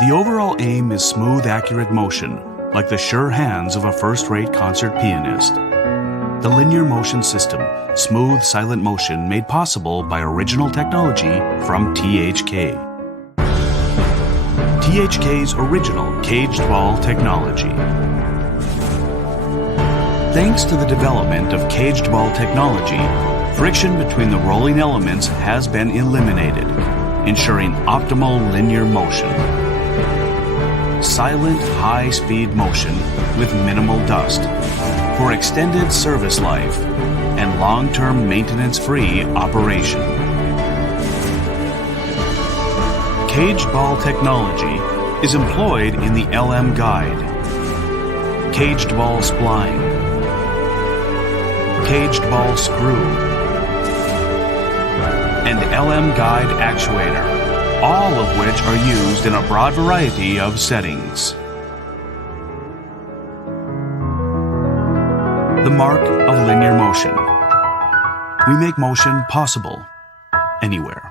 The overall aim is smooth, accurate motion, like the sure hands of a first-rate concert pianist. The linear motion system, smooth, silent motion made possible by original technology from THK. THK's original caged ball technology. Thanks to the development of caged ball technology, friction between the rolling elements has been eliminated, ensuring optimal linear motion. Silent, high-speed motion with minimal dust for extended service life and long-term maintenance-free operation. Caged ball technology is employed in the LM guide, caged ball spline, caged ball screw, and LM guide actuator, all of which are used in a broad variety of settings. The mark of linear motion. We make motion possible anywhere.